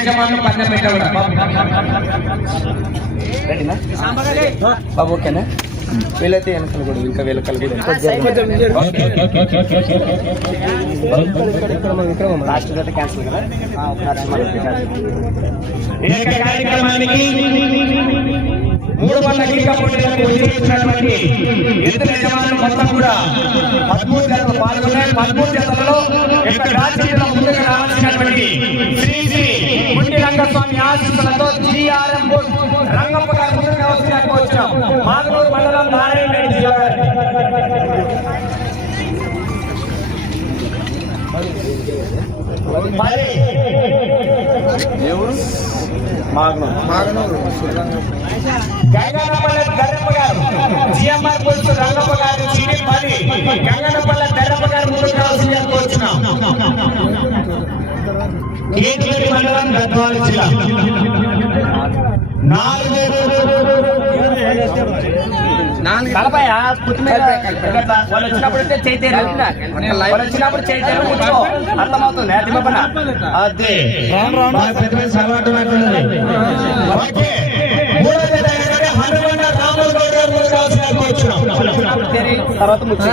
యజమానులు పెట్టకూడదు రెడీనా? బాబు ఓకేనా? వీళ్ళైతే వెనకాల కూడా ఇంకా వీళ్ళకల్ కూడా. లాస్ట్ అయితే క్యాన్సిల్ కదా? ఆ, ఒకసారి మనకి cancel. ఈ యొక్క కార్యక్రమానికి మూడు వందల క్రీడా పోటీలకు వచ్చినటువంటి ఇతర యజమానులు మొత్తం కూడా పదమూడు జతలు పాల్గొన్నాయి. పదమూడు జతలలో యొక్క రాజకీయంలో ముందుకు రావాల్సినటువంటి శ్రీ శ్రీ ఆశీస్సులతో జిఆర్ఎం రంగప్ప గారు ముందుకు రావాల్సిన వచ్చినాం మాగనూరు మండలం నారాయణ రెడ్డి జిల్లా గారు. మరి గంగన్నపల్లె ధర్మప్ప గారు. జిఎంఆర్ పోలీసు రంగప్ప గారు సిడి పది. గంగన్నపల్లె ధర్మప్ప గారు ముందుకు రావాల్సిందిగా కోరుచున్నాం గద్వాల జిల్లా నాలుగు వాళ్ళు వచ్చినప్పుడు చేతేరు వాళ్ళు చేతేరు కూర్చో. అర్థమవుతుంది అది. పక్కన అదే పెద్ద పెద్ద అలవాటు. తర్వాత ముచ్చి.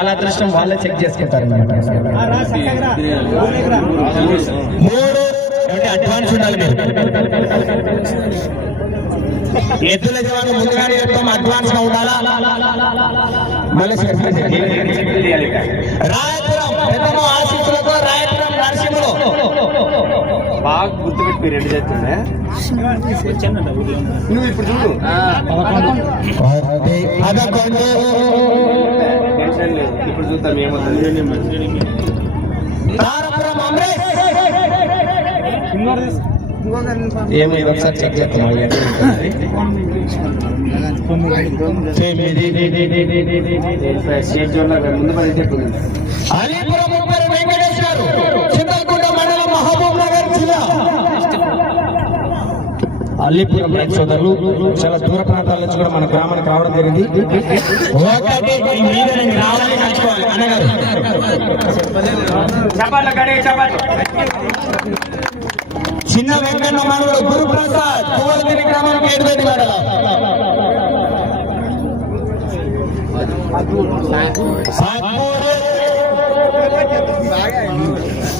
వాళ్ళ అదృష్టం వాళ్ళే చెక్ చేసుకుంటారు మూడు అంటే అడ్వాన్స్ ఉండాలి మీరు. ఎద్దుల జవాను ముందుగానే చెప్తాం అడ్వాన్స్గా ఉండాలా? మళ్ళీ రాయపురం పెద్దమ్మ ఆశీస్సులతో రాయపురం నరసింహులు బాగా గుర్తుపెట్టి రెండు చేస్తుండే. నువ్వు ఇప్పుడు చూడు. పదకొండు చూద్దాం ఏమవుతుంది ఏమో ఒకసారి చెక్లో ముందు పది చెప్తుంది అలీపురం రైతు సోదరులు చాలా దూర ప్రాంతాల నుంచి కూడా మన గ్రామానికి రావడం జరిగింది. చిన్న వెంకన్న మనవుడు గురుప్రసాద్ కువలగిరి గ్రామానికి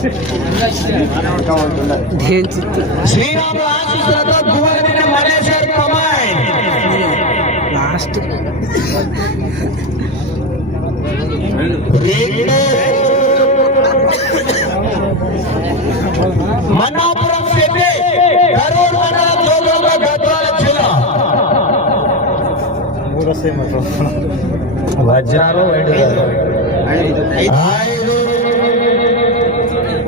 సాత్మూరు శ్రీరాముల ఆశీస్సులతో కువలగిరి మలేశ్వర్ కమాండ్ రెండు మన్నాపురం సిటీ కరూర్ మండలం జోగులాంబ గద్వాల జిల్లా వజ్రాలు వైడు ఐదు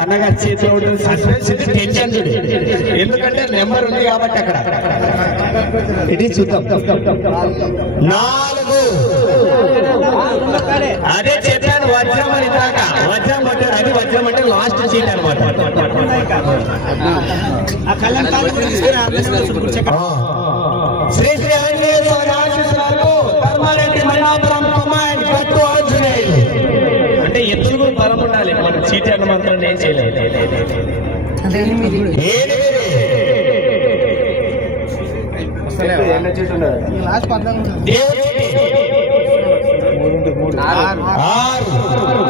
అన్నగా చేతిలో ఉంటుంది సస్పెన్స్ ఇది టెన్షన్ ఎందుకంటే నెంబర్ ఉంది కాబట్టి అక్కడ. ఇది చూద్దాం నాలుగు. అదే చెప్పాను వజ్రం అని దాక వజ్రం కొట్టారు అది వజ్రం అంటే లాస్ట్ సీట్ అనమాట శ్రీ శ్రీ ఉండాలి మనం సీట్ అన్న మాత్రం ఏం చేయలేదు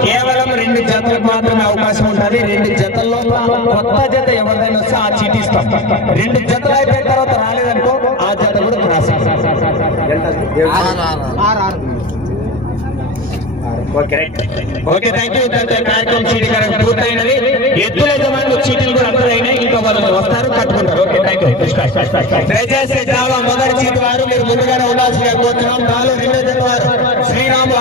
కేవలం రెండు జతలకు మాత్రమే అవకాశం ఉంటుంది. రెండు జతల్లో కొత్త జత ఎవరిదైనా వస్తే ఆ చీటీ ఇస్తాం. రెండు జతలు అయిపోయిన తర్వాత రాలేదనుకో ఆ జత కూడా cross okay okay thank you కార్యక్రమం చీటీకరణ పూర్తయినది. ఎద్దుల యజమానులు చీటీలు కూడా ఇంకా వాళ్ళు వస్తారు కట్టుకుంటారు. ఓకే థ్యాంక్ యూ దయచేసి జావా మొదటి చీటి వారు మీరు ముందుగానే ఉండాల్సిందిగా కోరుతున్నాం. నాలుగు రెండో జత వారు. శ్రీరాములు